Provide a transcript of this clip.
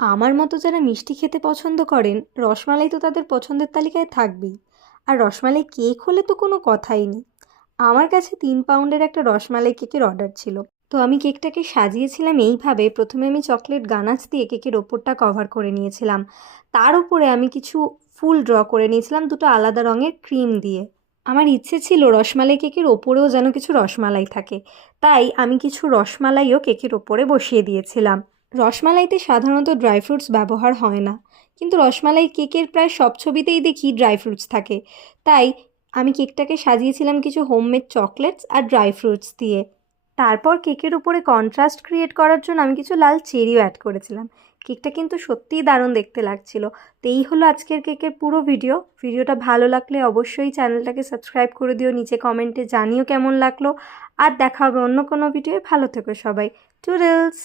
আমার মতো যারা মিষ্টি খেতে পছন্দ করেন, রসমালাই তো তাদের পছন্দের তালিকায় থাকবেই। আর রসমালাই কেক হলে তো কোনো কথাই নেই। আমার কাছে 3 পাউন্ডের একটা রসমালাই কেকের অর্ডার ছিল। তো আমি কেকটাকে সাজিয়েছিলাম এইভাবে। প্রথমে আমি চকলেট গানাচ দিয়ে কেকের ওপরটা কভার করে নিয়েছিলাম। তার উপরে আমি কিছু ফুল ড্র করে নিয়েছিলাম দুটো আলাদা রঙের ক্রিম দিয়ে। আমার ইচ্ছে ছিল রসমালাই কেকের ওপরেও যেন কিছু রসমালাই থাকে, তাই আমি কিছু রসমালাইও কেকের ওপরে বসিয়ে দিয়েছিলাম। রসমালাইতে সাধারণত ড্রাই ফ্রুটস ব্যবহার হয় না, কিন্তু রসমালাই কেকের প্রায় সব ছবিতেই দেখি ড্রাই ফ্রুটস থাকে। তাই আমি কেকটাকে সাজিয়েছিলাম কিছু হোমমেড চকলেটস আর ড্রাই ফ্রুটস দিয়ে। তারপর কেকের উপরে কন্ট্রাস্ট ক্রিয়েট করার জন্য আমি কিছু লাল চেরিও অ্যাড করেছিলাম। কেকটা কিন্তু সত্যিই দারুণ দেখতে লাগছিল। তো এই হলো আজকের কেকের পুরো ভিডিওটা ভালো লাগলে অবশ্যই চ্যানেলটাকে সাবস্ক্রাইব করে দিও, নিচে কমেন্টে জানিও কেমন লাগলো। আর দেখা হবে অন্য কোনো ভিডিওয়ে। ভালো থেকো সবাই। টুডলস।